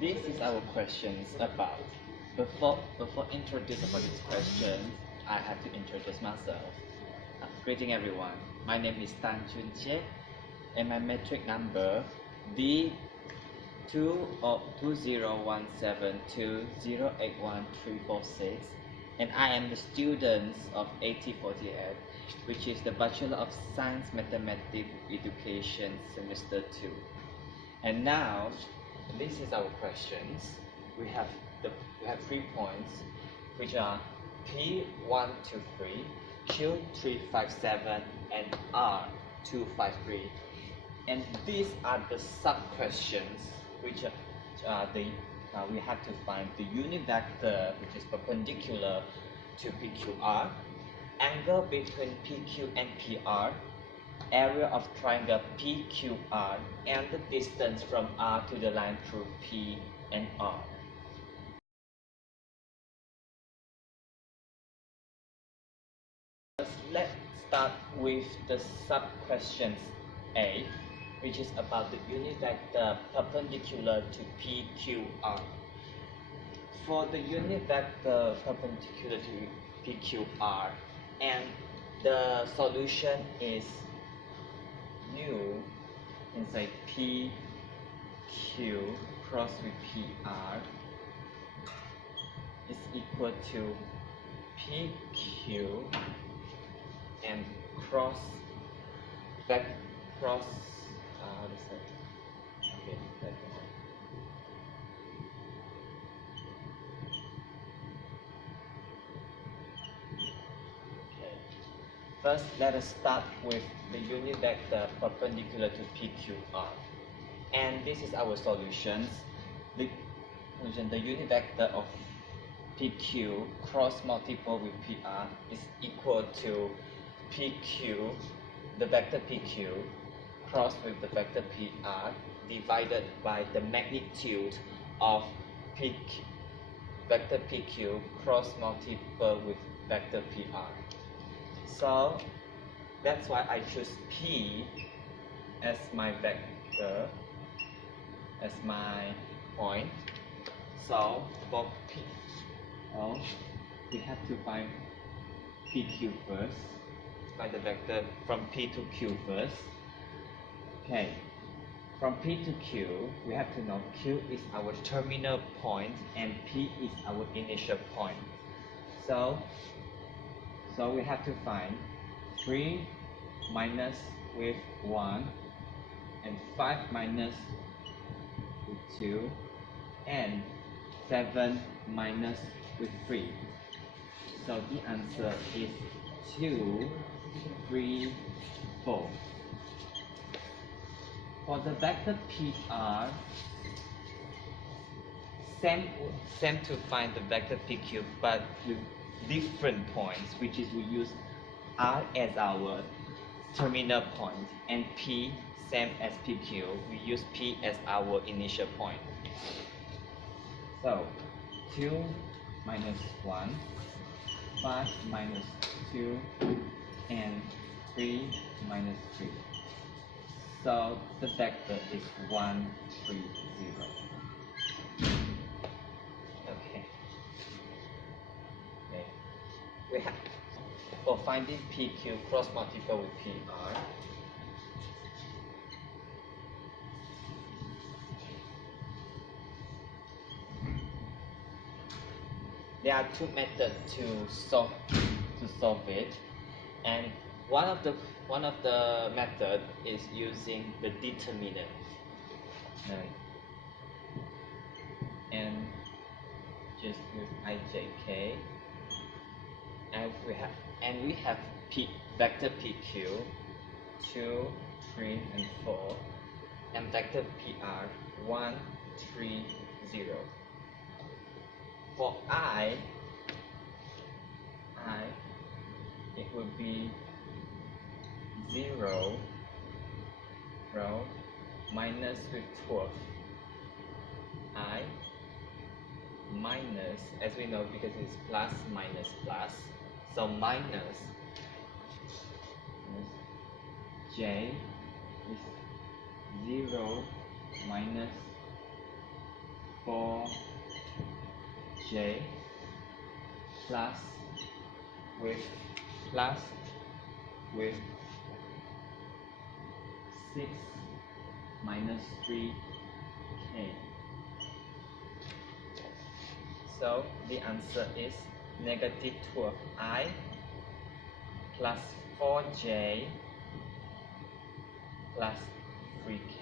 this is our questions about. Before introducing about these questions, I have to introduce myself. Greeting everyone. My name is Tan Chun Che, and my metric number D201720813446, and I am the student of 8048, which is the Bachelor of Science Mathematics Education Semester 2. And now, this is our questions. We have 3 points, which are P123, Q357, and R253. And these are the sub-questions, which we have to find the unit vector, which is perpendicular to PQR, angle between PQ and PR, area of triangle PQR, and the distance from R to the line through P and R. Let's start with the sub-questions A, which is about the unit vector perpendicular to PQR. For the unit vector perpendicular to PQR, and the solution is nu inside PQ cross with PR is equal to PQ and cross how to say? Okay, that's all. Okay. First, let us start with the unit vector perpendicular to PQR, and this is our solutions. The unit vector of PQ cross multiple with PR is equal to PQ, the vector PQ, cross with the vector PR divided by the magnitude of vector PQ cross multiple with vector PR. So that's why I choose P as my vector, as my point. So for P, we have to find PQ first. Find the vector from P to Q first. Okay, from P to Q, we have to know Q is our terminal point and P is our initial point. So we have to find 3 minus with 1 and 5 minus with 2 and 7 minus with 3. So the answer is 2, 3, 4. For the vector PR, same to find the vector PQ, but with different points, which is we use R as our terminal point and P same as PQ. We use P as our initial point. So 2 minus 1, 5 minus 2, and 3 minus 3. So the vector is 1, 3, 0. Okay. We have for finding PQ cross multiple with PR. There are 2 methods to solve it, and one of the method is using the determinant, and just use IJK, and we have vector PQ 2, 3, and 4, and vector PR 1, 3, 0. For I, it would be 0, row, minus with 12. I minus, as we know, because it's plus, minus, plus. So minus J is 0 minus 4j plus with 6 minus 3k. So the answer is negative 12i plus 4j plus 3k.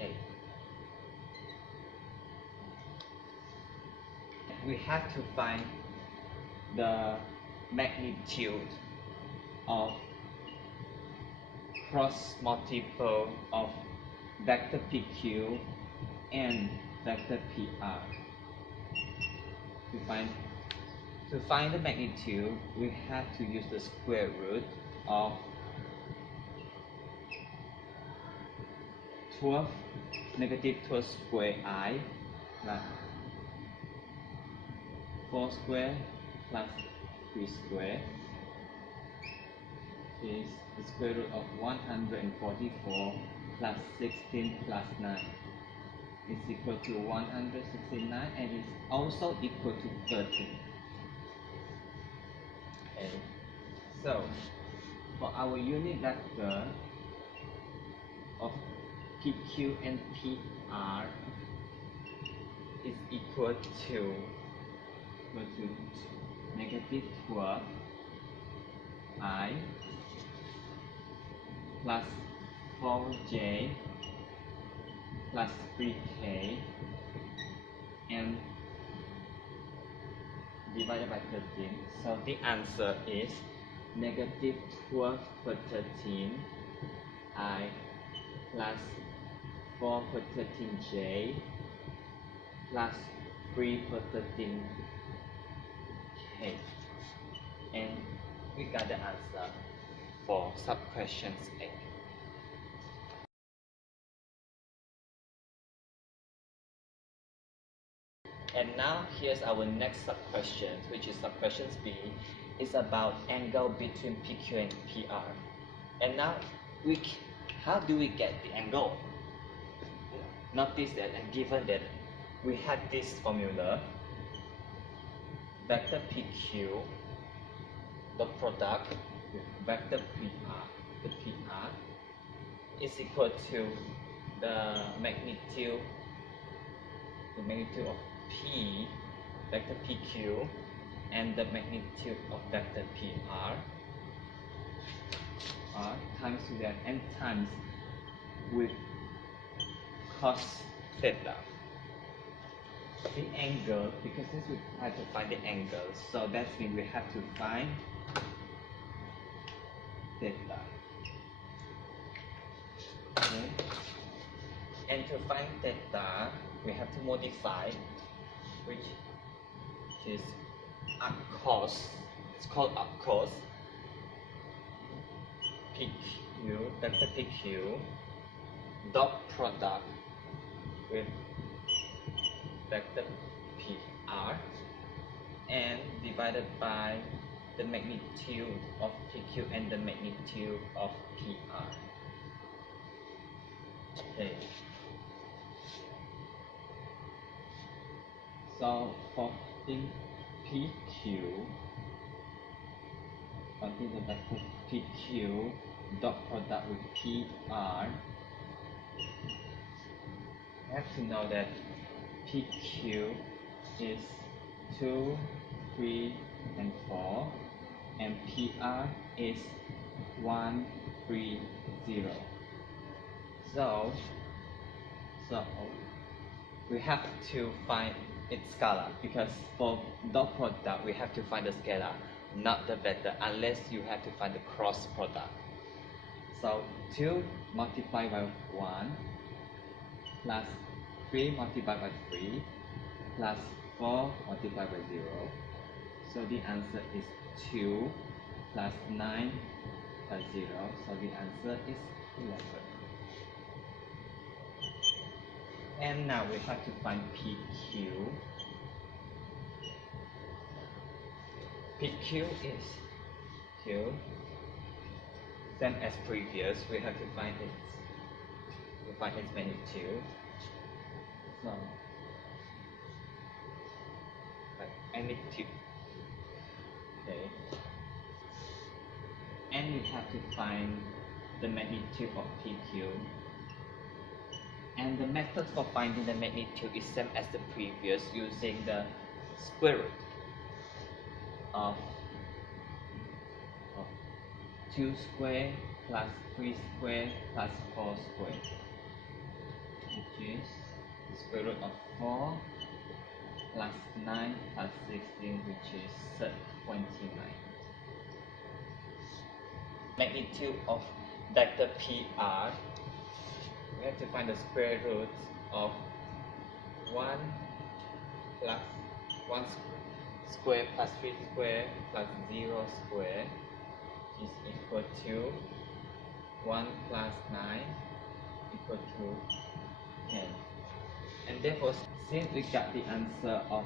We have to find the magnitude of cross multiple of vector PQ and vector PR. To find the magnitude, we have to use the square root of 12 negative 12 square I plus 4 square plus 3 square is the square root of 144 plus 16 plus 9 is equal to 169 and is also equal to 13. Okay. So for our unit vector of PQ and PR is equal to negative 12 I plus 4j plus 3k and divided by 13. So the answer is negative 12 per 13 I plus 4 per 13j plus 3 per 13k. And we got the answer for sub-questions A. And now here's our next sub-question, which is sub-questions B. It's about angle between PQ and PR. And now, how do we get the angle? Notice that, and given that we had this formula, vector PQ, the product with vector PR, the PR is equal to the magnitude of P, vector PQ, and the magnitude of vector PR times with that n times with cos theta. The angle, because this we have to find the angle, so that means we have to find theta. Okay. And to find theta, we have to modify, which is arc cos. It's called arc cos. PQ, vector PQ, dot product with vector PR and divided by the magnitude of PQ and the magnitude of PR. Okay. So for in PQ, until the vector PQ dot product with PR, we have to know that PQ is 2, 3, and 4, and PR is 1, 3, 0. So we have to find its scalar, because for dot product we have to find the scalar, not the vector, unless you have to find the cross product. So 2 multiplied by 1 plus 3 multiplied by 3 plus 4 multiplied by 0. So the answer is 2 plus 9 plus 0. So the answer is 11. And now we have to find PQ. PQ is Q. Same as previous, we have to find its magnitude. So magnitude. Okay. And we have to find the magnitude of PQ. And the method for finding the magnitude is same as the previous, using the square root of 2 square plus 3 square plus 4 square, which is square root of 4 plus 9 plus 16, which is 29. Magnitude of vector PR, we have to find the square root of 1 plus 1 square plus 3 square plus 0 square is equal to 1 plus 9 equal to 10. And therefore, since we got the answer of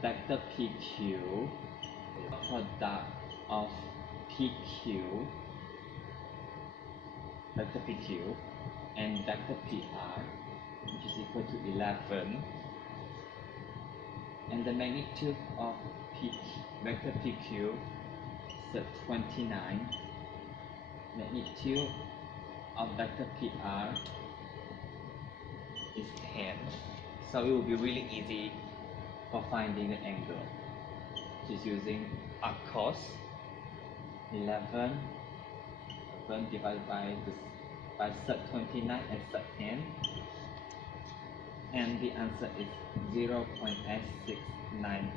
vector PQ, the product of vector PQ and vector PR, which is equal to 11, and the magnitude of vector PQ is 29, magnitude of vector PR is 10, so it will be really easy for finding the angle, which is using arc cos 11 divided by sub 29 and sub 10, and the answer is 0.869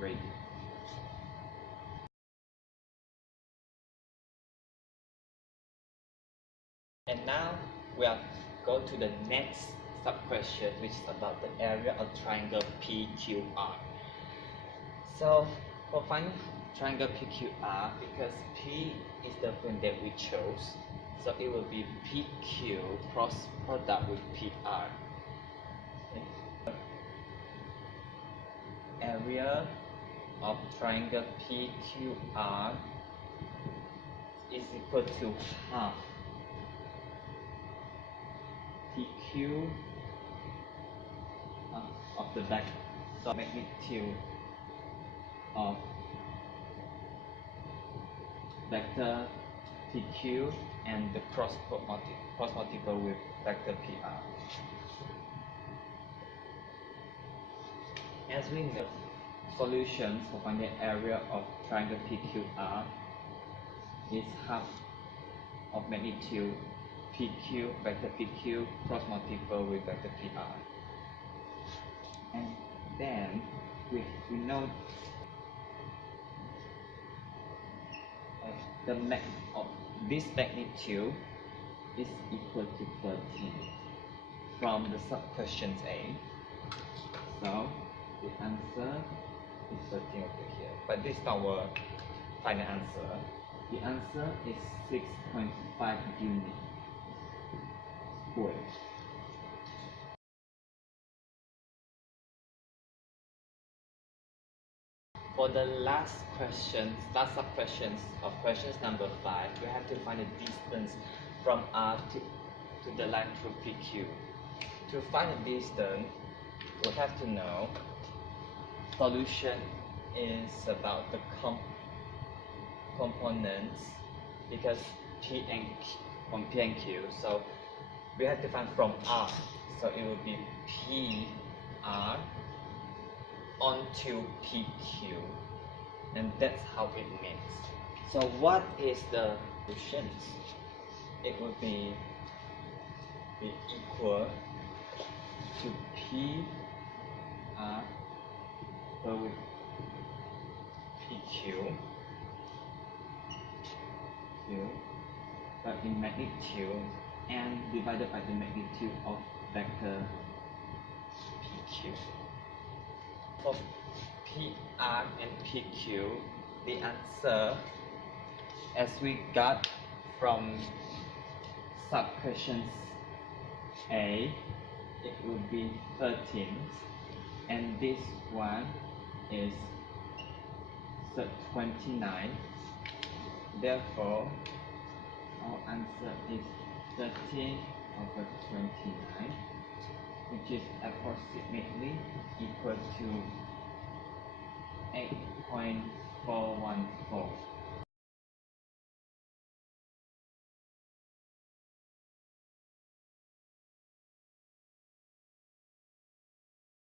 radian. And now we are go to the next sub question, which is about the area of triangle PQR. So for finding triangle PQR, because P is the point that we chose, so it will be PQ cross product with PR. Okay. Area of triangle PQR is equal to half PQ of the vector magnitude of vector PQ and the cross multiple with vector PR. As we know, solutions for finding area of triangle PQR is half of magnitude PQ, vector PQ, cross multiple with vector PR. And then we know the of this magnitude is equal to 13 from the sub questions A. So the answer is 13 over here. But this is not our final answer. The answer is 6.5 units squared. For the last sub questions of questions number 5, we have to find the distance from R to the line through PQ. To find the distance, we have to know solution is about the components, because P and Q, so we have to find from R, so it will be PR onto PQ, and that's how it makes. So what is the solutions? It will be equal to PR with PQ, but in magnitude, and divided by the magnitude of vector PQ. For PR and PQ, the answer, as we got from sub questions A, it will be 13, and this one is 29. Therefore, our answer is 13 over 29, which is approximately equal to 8.414.